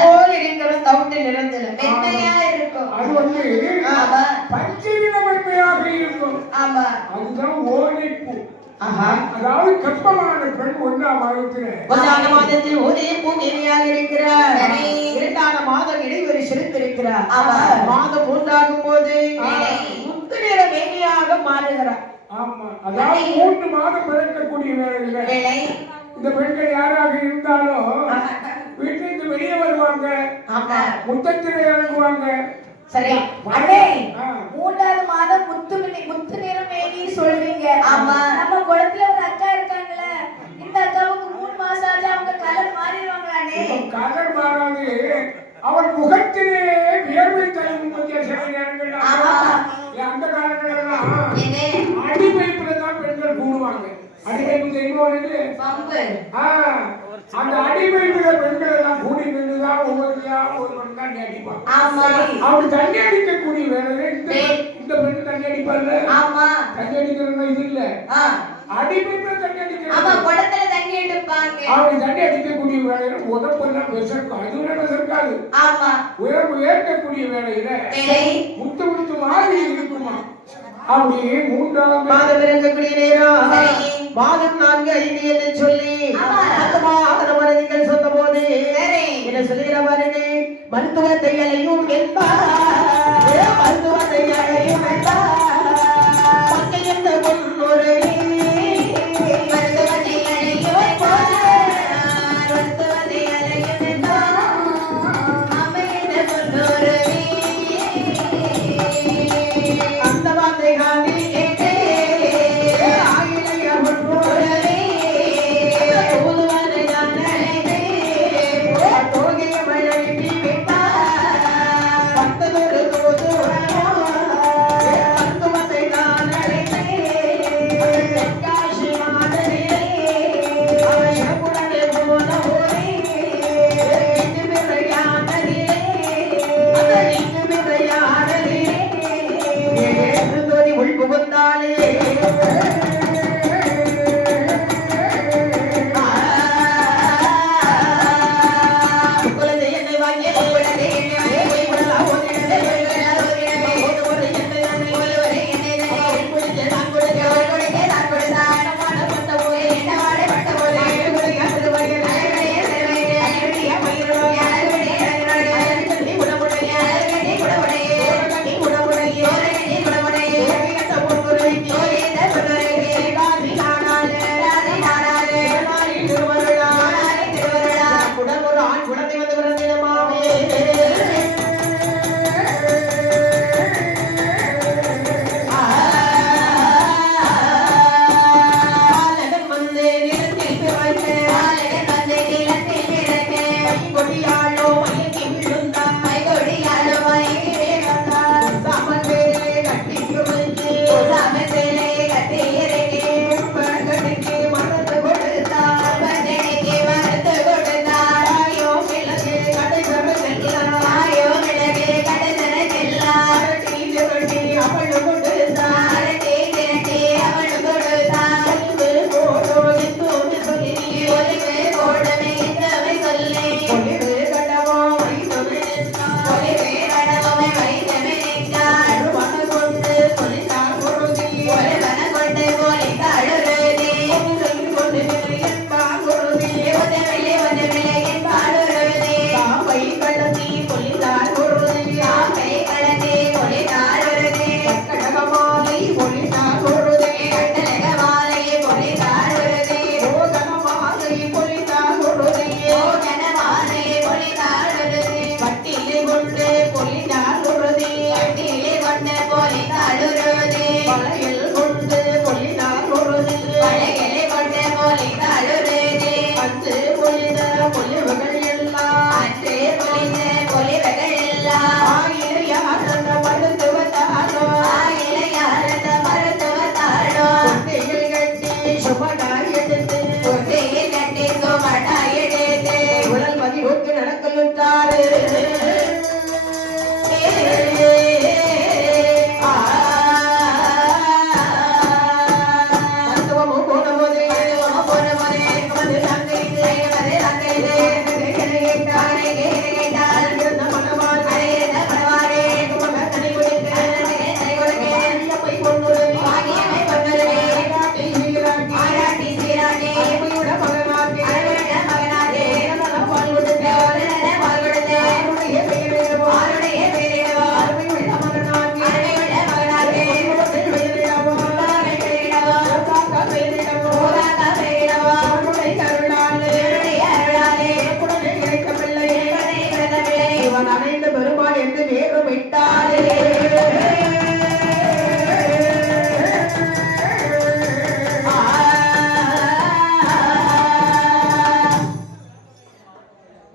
போல் இருக்கிற தவிட்டு நிறத்துல மென்மையா இருக்கும். அது வந்து பஞ்சவித மென்மையாக இருக்கும். ஆமா, அதுதான் ஓலைப்பூ. அதாவது கற்பமான பெண் ஒன்றாம் மாதத்தில் ஓலைப்பூ மேனியாக இருக்கிறார். இரண்டாம் மாதம் இடைவெளி சிரித்திருக்கிறார். மாதம் மூன்றாகும் போது முத்து நிற மேனியாக மாறுகிறார். ஆமா, அதாவது 3 மாதம் பிறக்கக்கூடிய வேளையில இந்த பெண்கள் யாராக இருந்தாலும் வீட்டிலிருந்து வெளியே வருவாங்க, முத்தத்திலே இறங்குவாங்க. சரி, அண்ணே 3வது மாதம் முத்து நிறம் மேனி சொல்றீங்க. ஆமா, நம்ம குளத்துல ஒரு அக்கா இருக்காங்கல்ல, இந்த அக்காவுக்கு 3 மாசம் ஆச்சு, அவங்க கலர் மாறிடுவாங்களானே? கலர் மாறாது, அவர் முகத்திலே வியர்வை தரும் சில நேரங்கள். அந்த காலங்களெல்லாம் அடிமைப்புல தான் பெண்கள் கூடுவாங்க. அடிமைப்பு அந்த அடிமைப்புல பெண்கள் எல்லாம் கூடி நின்றுதான் ஒவ்வொருத்தையா ஒருவன் தான் அடிப்பாங்க. அவரு தண்ணி அடிக்கக்கூடிய வேலையில இந்த பெண் தண்ணி அடிப்பார்ல. தண்ணி அடிக்கிறதுனா இது இல்ல, அடிமைப்புல தண்ணி அடிக்கிறது. அவரு தண்ணி அடிக்கக்கூடிய வேலையில உதப்பெல்லாம் விசர்க்கும், அது விட விசர்க்காது. உயர்வு ஏற்கக்கூடிய வேலையில முத்து முத்து மாதிரி இருக்குமா. அப்படி 3ஆம் மாதம் இறங்கக்கூடிய நேரம் மாதம் 4, 5 என்று சொல்லி நீங்கள் சொன்ன போது என்ன சொல்லுகிற பாருங்க, மருத்துவத்தை அலையும் மருத்துவத்தை அலையும் எந்த பொன்னொரு Bye. விட்டாளே